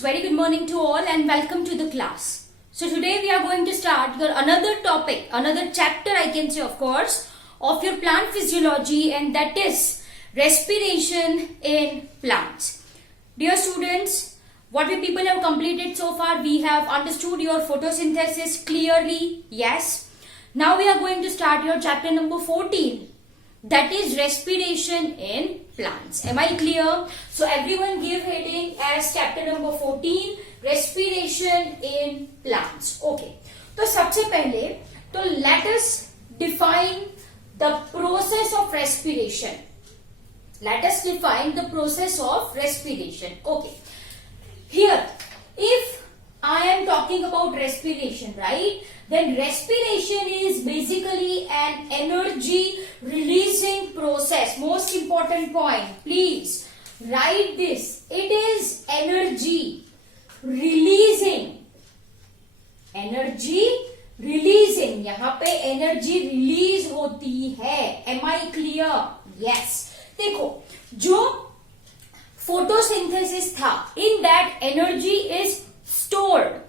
very good morning to all and welcome to the class. So today we are going to start another topic, another chapter I can say of course, of your plant physiology, and that is respiration in plants. Dear students, what we people have completed so far, we have understood your photosynthesis clearly, yes. Now we are going to start your chapter number 14, that is respiration in plants. Am I clear? So everyone give heading as chapter number 14, respiration in plants. Okay. तो सबसे पहले तो let us define the process of respiration. Let us define the process of respiration. Okay. Here, if I am talking about respiration, right? Then respiration is basically an energy releasing process. Most important point, please write this. It is energy releasing. Energy releasing. यहाँ पे energy release होती है. Am I clear? Yes. देखो, जो photosynthesis था, in that energy is stored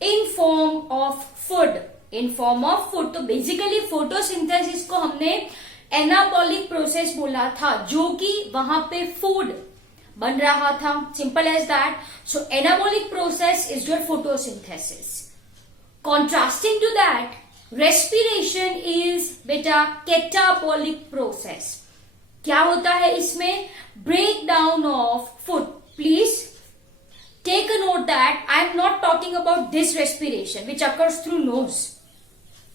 in form of food. In form of food. तो basically photosynthesis को हमने anabolic process बोला था, जो कि वहां पे food बन रहा था. Simple as that. So anabolic process is your photosynthesis. Contrasting to that, respiration is beta catabolic process. क्या होता है इसमें? Breakdown of food. Please take a note that I am not talking about this respiration which occurs through nose.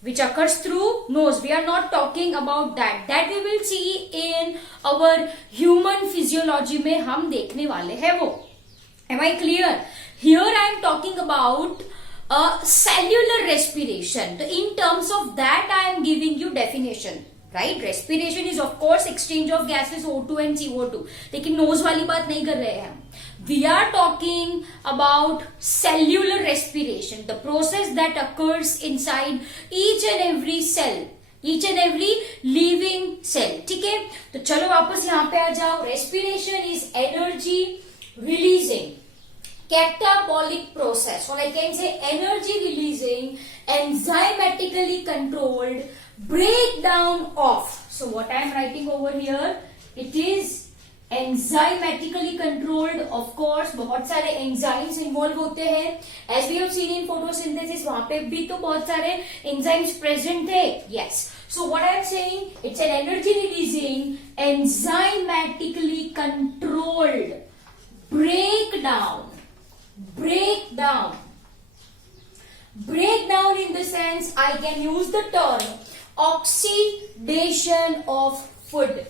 Which occurs through nose. We are not talking about that. That we will see in our human physiology में हम देखने वाले हैं वो. Am I clear? Here I am talking about cellular respiration. So in terms of that I am giving you definition. Right? Respiration is of course exchange of gases O2 and CO2. लेकिन nose वाली बात नहीं कर रहे हैं हम. We are talking about cellular respiration, the process that occurs inside each and every cell, each and every living cell. ठीक है? तो चलो वापस यहाँ पे आ जाओ. Respiration is energy releasing, catabolic process, or I can say energy releasing, enzymatically controlled breakdown of. So what I am writing over here, it is enzymatically controlled. Of course बहुत सारे enzymes involve होते हैं. As we have seen in photosynthesis, वहां पे भी तो बहुत सारे enzymes present थे. Yes. So what I am saying, it's an energy releasing, enzymatically controlled breakdown. Breakdown in the sense I can use the term oxidation of food.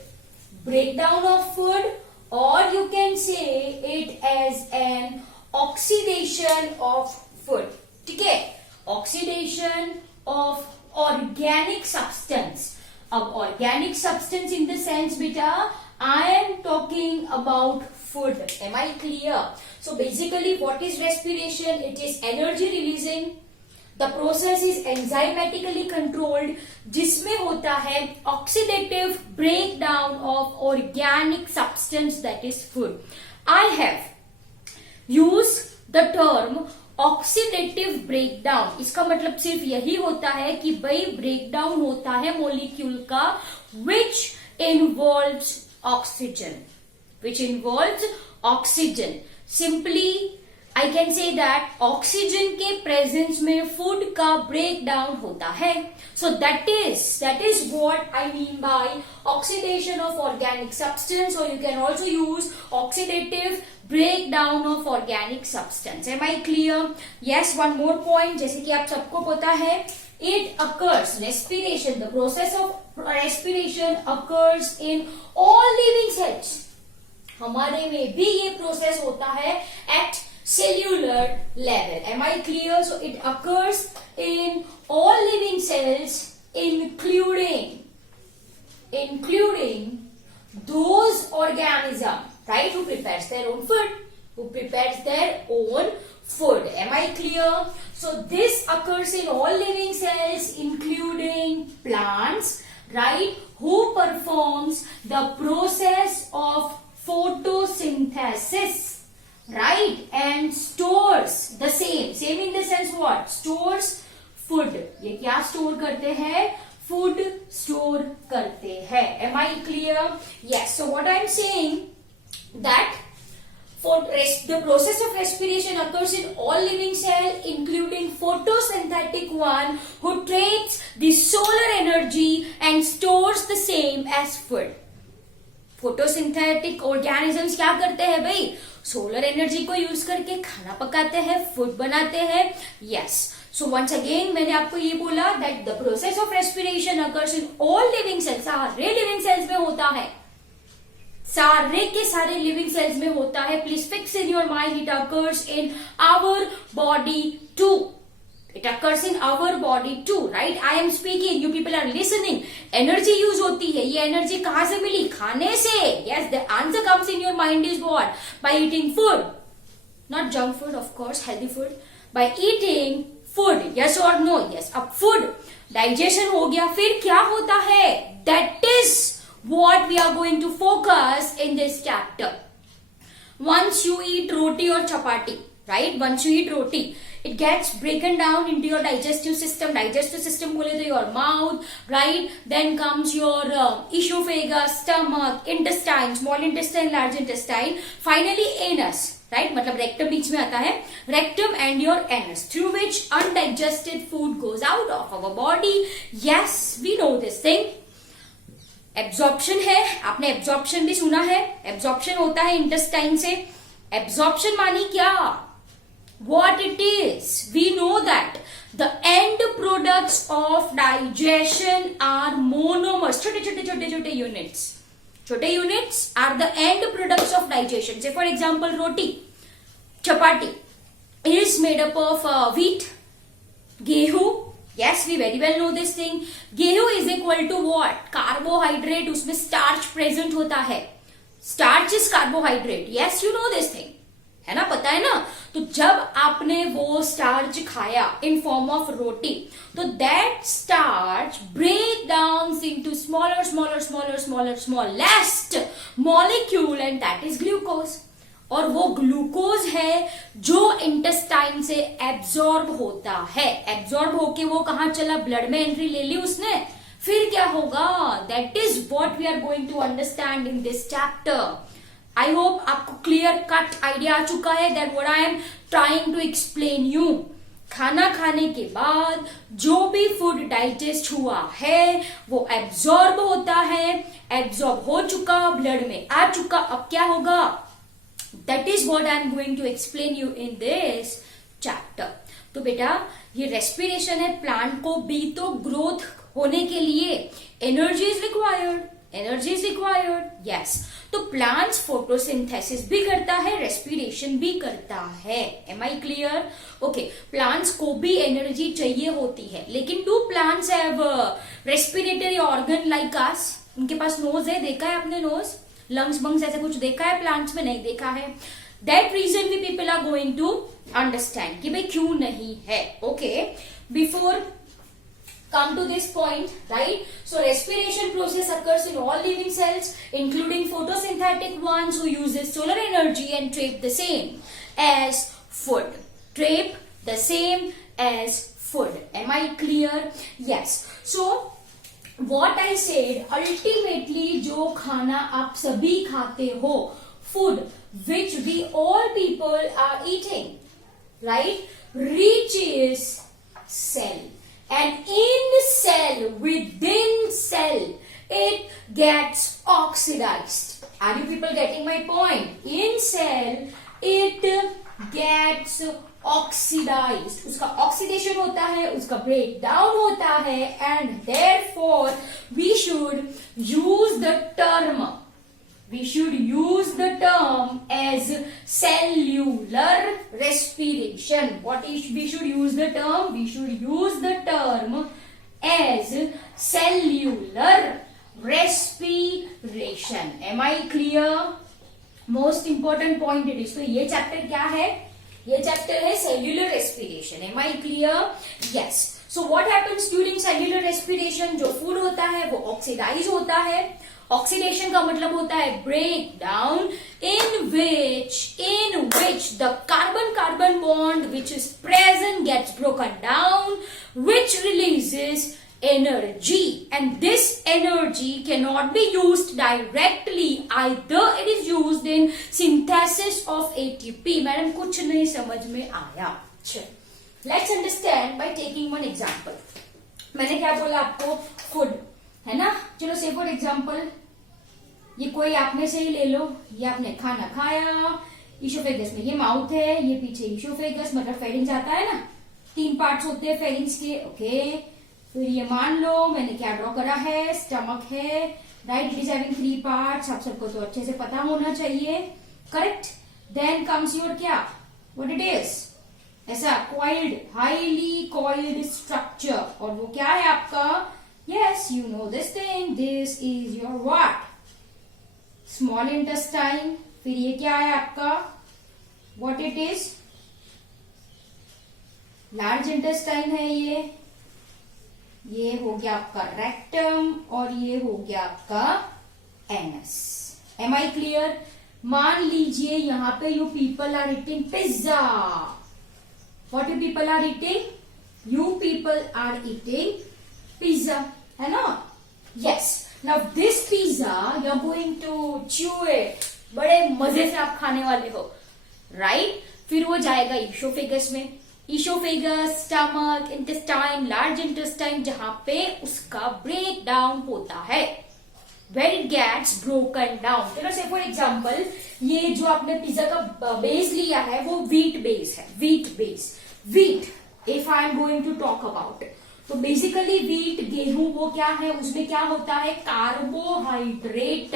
Breakdown of food, or you can say it as an oxidation of food. ठीक है? Oxidation of organic substance. अब organic substance in the sense beta I am talking about food. Am I clear? So basically what is respiration? It is energy releasing. The process is enzymatically controlled, जिसमें होता है oxidative breakdown of organic substance, that is food. I have used the term oxidative breakdown. इसका मतलब सिर्फ यही होता है कि भाई breakdown होता है molecule का which involves oxygen. Simply I can say that oxygen के presence में food का breakdown होता है. So that is what I mean by oxidation of organic substance, or you can also use oxidative breakdown of organic substance. Am I clear? Yes. One more point, जैसे कि आप सबको पता है, it occurs, respiration, the process of respiration occurs in all living cells. हमारे में भी ये process होता है at cellular level. Am I clear? So it occurs in all living cells, including those organisms, right, who prepares their own food. Am I clear? So this occurs in all living cells, including plants, right, who performs the process of photosynthesis, right, and what? Stores food. ये क्या store करते हैं? Food store करते हैं. Am I clear? Yes. So what I am saying that the process of respiration occurs in all living cells, including photosynthetic one, who traps the solar energy and stores the same as food. Photosynthetic organisms क्या करते हैं भाई? Solar energy को use करके खाना पकाते हैं, food बनाते हैं. यस. सो वंस अगेन मैंने आपको ये बोला that the process of respiration occurs in all living cells. सारे लिविंग सेल्स में होता है, सारे के सारे लिविंग सेल्स में होता है. Please fix in your mind, it occurs in our body too. It occurs in our body too, right? I am speaking, you people are listening. Energy use होती है. ये energy कहाँ से मिली? खाने से. Yes, the answer comes in your mind is what? By eating food. Not junk food, of course, healthy food. By eating food. Yes or no? Yes. अब food digestion हो गया. फिर क्या होता है? That is what we are going to focus in this chapter. Once you eat roti or chapati, right? Once you eat roti, it gets broken down into your digestive system. Digestive system बोले तो your mouth, right? Then comes your esophagus, stomach, intestine, small intestine, large intestine. Finally anus, right? मतलब rectum बीच में आता है. Rectum and your anus, through which undigested food goes out of our body. Yes, we know this thing. Absorption है, आपने absorption भी सुना है. Absorption होता है इंटेस्टाइन से. एब्जॉर्प्शन मानी क्या? What it is? We know that the end products of digestion are monomers. छोटे units. छोटे units are the end products of digestion. Say for example, roti, chapati is made up of wheat, gehu. Yes, we very well know this thing. Gehu is equal to what? Carbohydrate. उसमें starch present होता है. Starch is carbohydrate. Yes, you know this thing. है ना, पता है ना. तो जब आपने वो स्टार्च खाया इन फॉर्म ऑफ रोटी, तो that starch break down into smallest molecule and that is glucose. और वो ग्लूकोज है जो इंटेस्टाइन से एब्जॉर्ब होता है. एब्जॉर्ब होके वो कहां चला? ब्लड में एंट्री ले ली उसने. फिर क्या होगा? That is what we are going to understand in this chapter. I hope आपको क्लियर कट आइडिया आ चुका है that what I am trying to explain you. खाना खाने के बाद जो भी फूड डाइजेस्ट हुआ है वो एब्जॉर्ब होता है. एब्जॉर्ब हो चुका, ब्लड में आ चुका, अब क्या होगा? That is what I am going to explain you in this chapter. तो बेटा ये रेस्पिरेशन है. प्लांट को भी तो ग्रोथ होने के लिए energy is required. Energy is required. Yes. तो प्लांट्स फोटोसिंथेसिस भी करता है, रेस्पिरेशन भी करता है. Am I clear? Okay. Plants को भी एनर्जी चाहिए होती है, लेकिन do plants have respiratory organ like us? उनके पास नोज है, देखा है आपने नोज? लंग्स बंग्स ऐसा कुछ देखा है प्लांट्स में? नहीं देखा है. That reason we people are going to understand कि भाई क्यों नहीं है. Okay. Before come to this point, right? So respiration process occurs in all living cells, including photosynthetic ones who uses solar energy and trap the same as food. Trap the same as food. Am I clear? Yes. So what I said, ultimately जो खाना आप सभी खाते हो, food which we all people are eating, right, reaches cell. And in cell, within cell, it gets oxidized. Are you people getting my point? In cell, it gets oxidized. उसका oxidation होता है, उसका breakdown होता है, and therefore we should use the term. We should use the term as cellular respiration. What is we should use the term? We should use the term as cellular respiration. Am I clear? Most important point it is. तो ये chapter क्या है? ये chapter है cellular respiration. Am I clear? Yes. So what happens during cellular respiration? जो food होता है वो ऑक्सीडाइज होता है. ऑक्सीडेशन का मतलब होता है break down, in which the carbon carbon-carbon bond which is present gets broken down, which releases energy, and this energy cannot be used directly, either it is used in synthesis of ATP. Madam कुछ नहीं समझ में आया. Let's understand by taking one example. मैंने क्या बोला आपको? Food है ना. चलो से फॉर एग्जाम्पल ये कोई आप में से ही ले लो. ये आपने खाना खाया, ईशोफेगस में ये माउथ है, ये पीछे ईशोफेगस मतलब फेरिंग्स आता है ना. 3 पार्ट्स होते हैं फेरिंग्स के. ओके, फिर ये मान लो मैंने क्या ड्रॉ करा है, स्टमक है, right. It is having 3 parts. आप सबको तो अच्छे से पता होना चाहिए, करेक्ट. देन कम्स योर क्या, व्हाट इट इज, ऐसा कॉइल्ड, हाईली कॉइल्ड स्ट्रक्चर. और वो क्या है आपका? Yes, you know this thing. This is your what, small intestine. फिर ये क्या है आपका, what it is, large intestine है. ये हो गया आपका रेक्टम और ये हो गया आपका एनस. M I clear? मान लीजिए यहां पे you people are eating pizza. What you people are eating? You people are eating pizza, है ना. Yes. Now this pizza you are going to chew it. बड़े मजे से आप खाने वाले हो, राइट. फिर वो जाएगा ईशोफेगस में. Oesophagus, stomach, intestine, large intestine, जहां पे उसका ब्रेक डाउन होता है, where it gets broken down. चलो से फॉर एग्जाम्पल ये जो आपने पिज्जा का बेस लिया है वो व्हीट बेस है. Wheat base, wheat if I am going to talk about, तो बेसिकली व्हीट, गेहूं, वो क्या है, उसमें क्या होता है, कार्बोहाइड्रेट.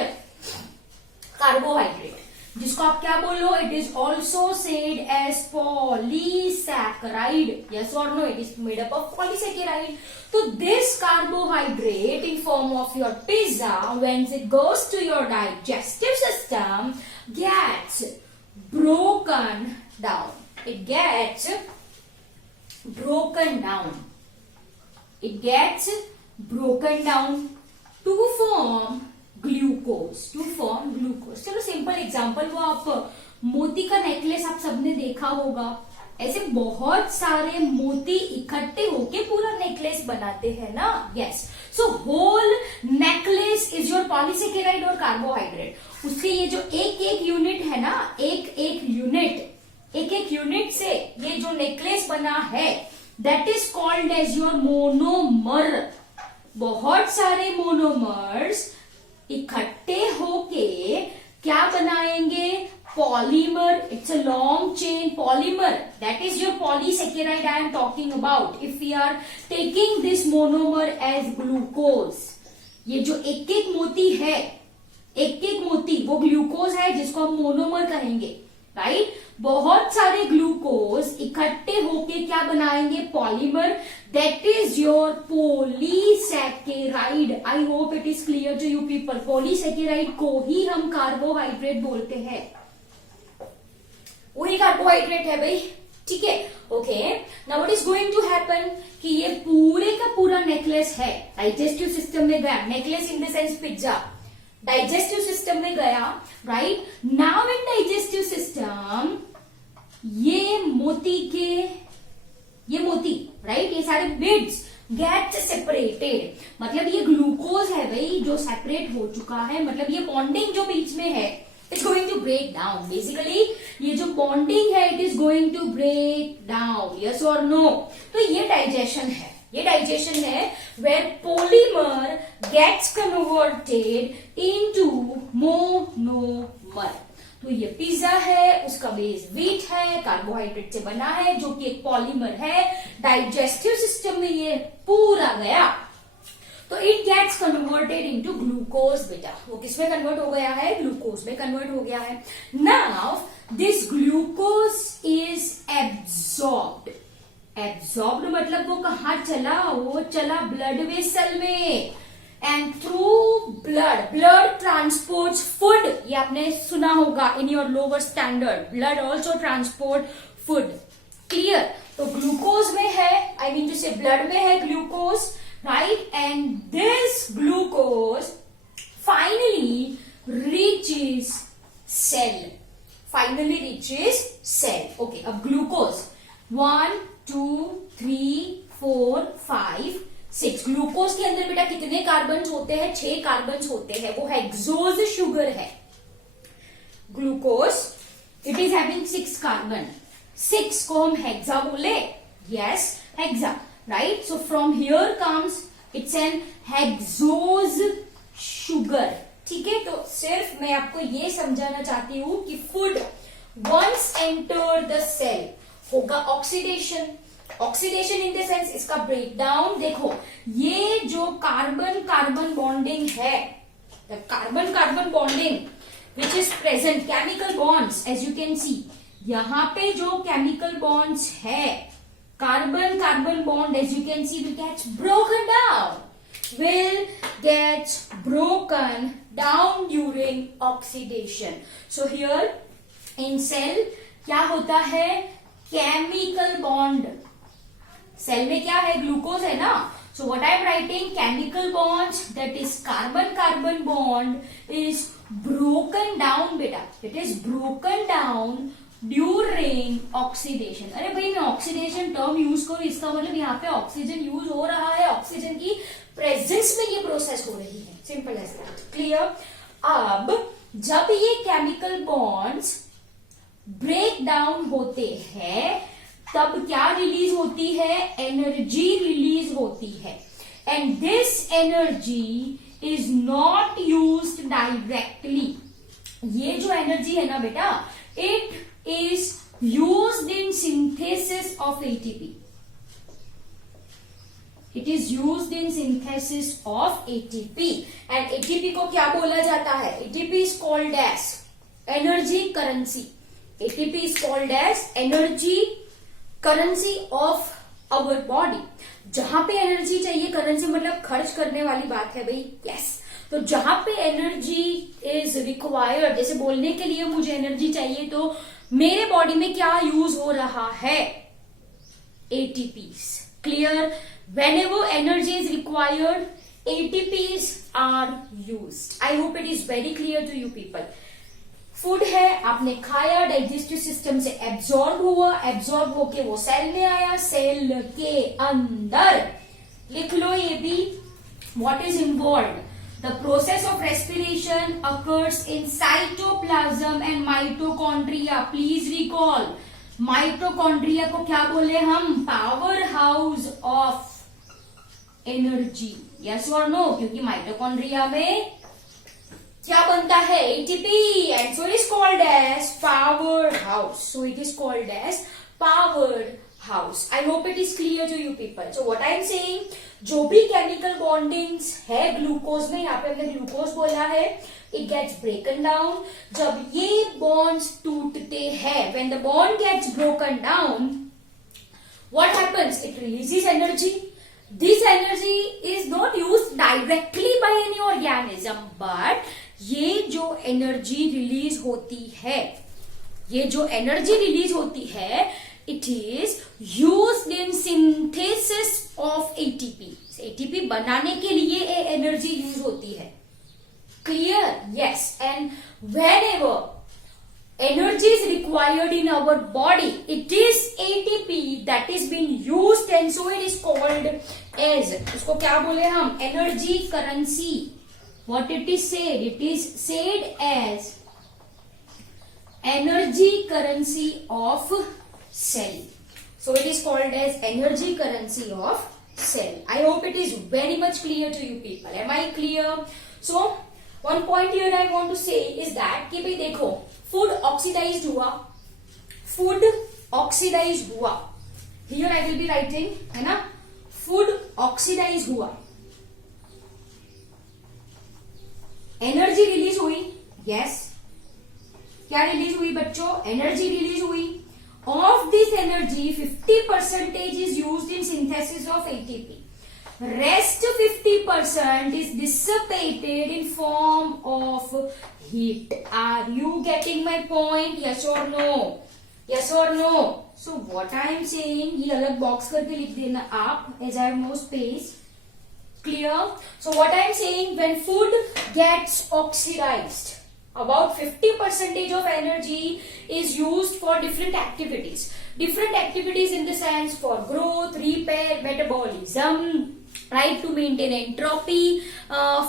कार्बोहाइड्रेट जिसको आप क्या बोलो, it is also said as polysaccharide. Yes और no, it is made up of polysaccharide. तो this carbohydrate in form of your pizza when it goes to your digestive system gets broken down. It gets broken down. It gets broken down to form glucose. चलो simple example, वो आप मोती का necklace आप सबने देखा होगा. ऐसे बहुत सारे मोती इकट्ठे होके पूरा नेकलेस बनाते हैं ना. Yes. So whole necklace is your polysaccharide और कार्बोहाइड्रेट. उसके ये जो एक एक यूनिट है ना, एक एक यूनिट से ये जो नेकलेस बना है, that is called as your monomer. बहुत सारे मोनोमर्स इकट्ठे होके क्या बनाएंगे, polymer. It's a long chain polymer. That is your polysaccharide I am talking about. If we are taking this monomer as glucose, ये जो एक एक मोती है, एक एक मोती वो ग्लूकोज है जिसको हम मोनोमर कहेंगे, राइट. बहुत सारे ग्लूकोज इकट्ठे होके क्या बनाएंगे, polymer. That is your polysaccharide. I hope it is clear to you people. Polysaccharide को ही हम कार्बोहाइड्रेट बोलते हैं. वही कार्बोहाइड्रेट है भाई, ठीक है. Okay, now what is going to happen कि ये पूरे का पूरा नेकलेस है, डाइजेस्टिव सिस्टम में गया. Necklace in the sense pizza digestive system में गया, right. Now in digestive system ये मोती राइट, ये सारे बिट्स गेट सेपरेटेड. मतलब ये ग्लूकोज है भाई जो सेपरेट हो चुका है, मतलब ये बॉन्डिंग जो बीच में है it's going to break down. Basically ये जो बॉन्डिंग है it is going to break down. Yes और नो. तो ये डाइजेशन है. Where polymer gets converted into monomer. तो ये पिज्जा है, उसका बेस व्हीट है, कार्बोहाइड्रेट से बना है, जो कि एक पॉलीमर है. डाइजेस्टिव सिस्टम में ये पूरा गया तो it gets converted into glucose. बेटा वो किसमें कन्वर्ट हो गया है, ग्लूकोज में कन्वर्ट हो गया है. Now this glucose is absorbed. मतलब वो कहाँ चला, वो चला ब्लड वेसल में. And through blood transports food. ये आपने सुना होगा in your lower standard, blood also transport food. Clear. तो ग्लूकोज में है, आई मीन जैसे ब्लड में है glucose, right. And this glucose finally reaches cell. finally reaches cell. Okay, अब glucose 1 2 3 4 5 6 ग्लूकोज के अंदर बेटा कितने कार्बन होते हैं? 6 कार्बन होते हैं, वो हेक्सोज शुगर है. Glucose it is having 6 carbon. 6 को हम हेक्सा बोले. Yes, hexa, right. So from here comes it's an hexose sugar. ठीक है, तो सिर्फ मैं आपको ये समझाना चाहती हूं कि food once enter the cell होगा oxidation. Oxidation in the sense इसका ब्रेकडाउन. देखो ये जो कार्बन कार्बन बॉन्डिंग है, carbon carbon bonding which is present, chemical bonds as you can see, यहां पे जो केमिकल बॉन्ड्स है, carbon carbon bond as you can see will get broken down, will get broken down during oxidation. So here in cell क्या होता है? Chemical bond. Cell में क्या है? ग्लूकोज है ना. So what I am writing, chemical bonds, that is carbon carbon bond is broken down बेटा. It is broken down during oxidation. अरे भाई मैं ऑक्सीडेशन टर्म यूज करूं, इसका मतलब यहाँ पे ऑक्सीजन यूज हो रहा है, ऑक्सीजन की प्रेजेंस में ये प्रोसेस हो रही है. Simple as that. क्लियर. अब जब ये केमिकल बॉन्ड्स ब्रेक डाउन होते हैं तब क्या रिलीज होती है? एनर्जी रिलीज होती है. And this energy is not used directly. ये जो एनर्जी है ना बेटा, it is used in synthesis of ATP. It is used in synthesis of ATP. And ATP को क्या बोला जाता है? ATP is called as energy currency. ATP is called as energy currency of our body. जहां पे energy चाहिए, currency मतलब खर्च करने वाली बात है भाई. यस, तो जहां पे एनर्जी इज रिक्वायर्ड, जैसे बोलने के लिए मुझे एनर्जी चाहिए, तो मेरे बॉडी में क्या यूज हो रहा है? ATPs. Clear. Whenever energy is required, ATPs are used. I hope it is very clear to you people. Food है, आपने खाया, डाइजेस्टिव सिस्टम से एब्जॉर्ब हुआ, एब्जॉर्ब होके वो सेल में आया, सेल के अंदर लिख लो ये भी. What is involve? The process of respiration occurs in cytoplasm and mitochondria. Please recall, mitochondria को क्या बोले हम? Power house of energy. Yes और नो? क्योंकि माइटोकॉन्ड्रिया में क्या बनता है? ATP, and so it is called as powerhouse. So it is called as powerhouse. I hope it is clear to you people. So what I am saying, जो भी chemical bondings है glucose में, यहाँ पे हमने ग्लूकोज बोला है, it gets ब्रेकन down. जब ये बॉन्ड्स टूटते हैं, when the bond gets broken down, what happens? It releases energy. This energy is not used directly by any organism, but ये जो एनर्जी रिलीज होती है, ये जो एनर्जी रिलीज होती है, it is used in synthesis of ATP. ATP बनाने के लिए ये एनर्जी यूज होती है. Clear? Yes. And whenever energy is required in our body, it is ATP that is being used, and so it is called as, इसको क्या बोले हम? Energy currency. What it is said? It is said as energy currency of cell. So it is called as energy currency of cell. I hope it is very much clear to you people. Am I clear? So one point here I want to say is that कि भाई देखो, food oxidized हुआ, food oxidized हुआ. Here I will be writing, है ना? Food oxidized हुआ, energy release हुई. Yes, क्या रिलीज हुई बच्चों? एनर्जी रिलीज हुई. Of this energy, 50% is used in synthesis of ATP. Rest 50% is dissipated in form of heat. Are you getting my point? Yes or no? Yes or no? So what I am saying, ये अलग box करके लिख देना आप, as I have no space. Clear? So what I am saying, when food gets oxidized, about 50% of energy is used for different activities. Different activities in the sense for growth, repair, metabolism, right, to maintain entropy,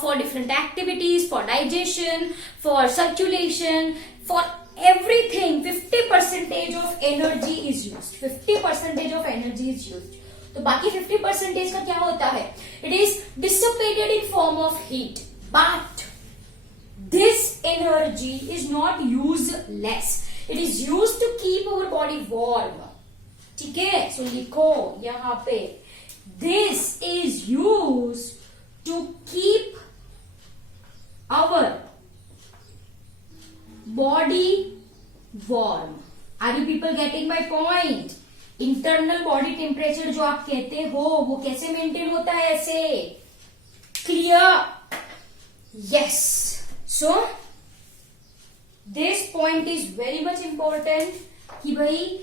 for different activities, for digestion, for circulation, for everything 50% of energy is used. 50% of energy is used. तो बाकी 50% का क्या होता है? It is dissipated in form of heat, but this energy is not useless. It is used to keep our body warm. ठीक है? So लिखो यहाँ पे, this is used to keep our body warm. Are you people getting my point? Internal body temperature जो आप कहते हो वो कैसे मेंटेन होता है? ऐसे. Clear? Yes. So this point is very much important कि भाई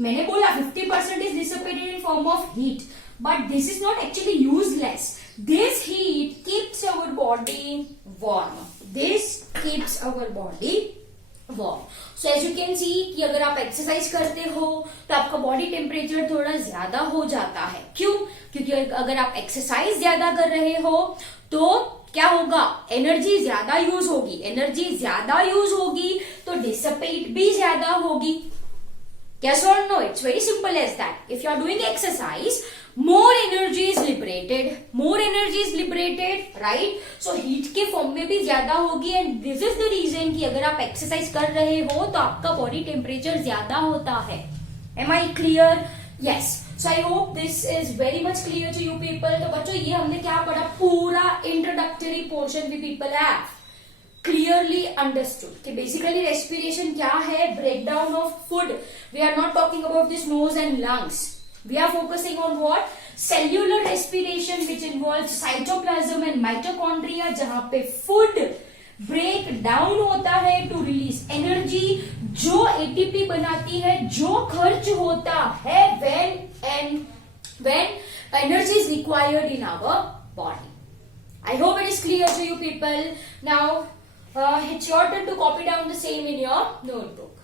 मैंने बोला 50% is dissipated in form of heat, but this is not actually useless. This heat keeps our body warm. This keeps our body warm. So as you can see कि अगर आप exercise करते हो तो आपका बॉडी टेम्परेचर थोड़ा ज्यादा हो जाता है. क्यों? क्योंकि अगर आप एक्सरसाइज ज्यादा कर रहे हो तो क्या होगा? एनर्जी ज्यादा यूज होगी. एनर्जी ज्यादा यूज होगी तो डिसिपेट भी ज्यादा होगी. Yes or no? It's very simple as that. If you are doing exercise, more energy is liberated. More energy is liberated, right? So heat के फॉर्म में भी ज्यादा होगी, and this is the reason कि अगर आप एक्सरसाइज कर रहे हो तो आपका बॉडी टेम्परेचर ज्यादा होता है. Am I clear? Yes. So I hope this is very much clear to you people. तो बच्चों ये हमने क्या पढ़ा? पूरा introductory portion we people have clearly understood कि basically respiration क्या है, breakdown of food. We are not talking about this nose and lungs. We are focusing on what? Cellular respiration, which involves cytoplasm and mitochondria, जहां पे food break down होता है to release energy, जो ATP बनाती है, जो खर्च होता है when energy is required in our body. I hope it is clear to you people. Now it's your turn to copy down the same in your notebook.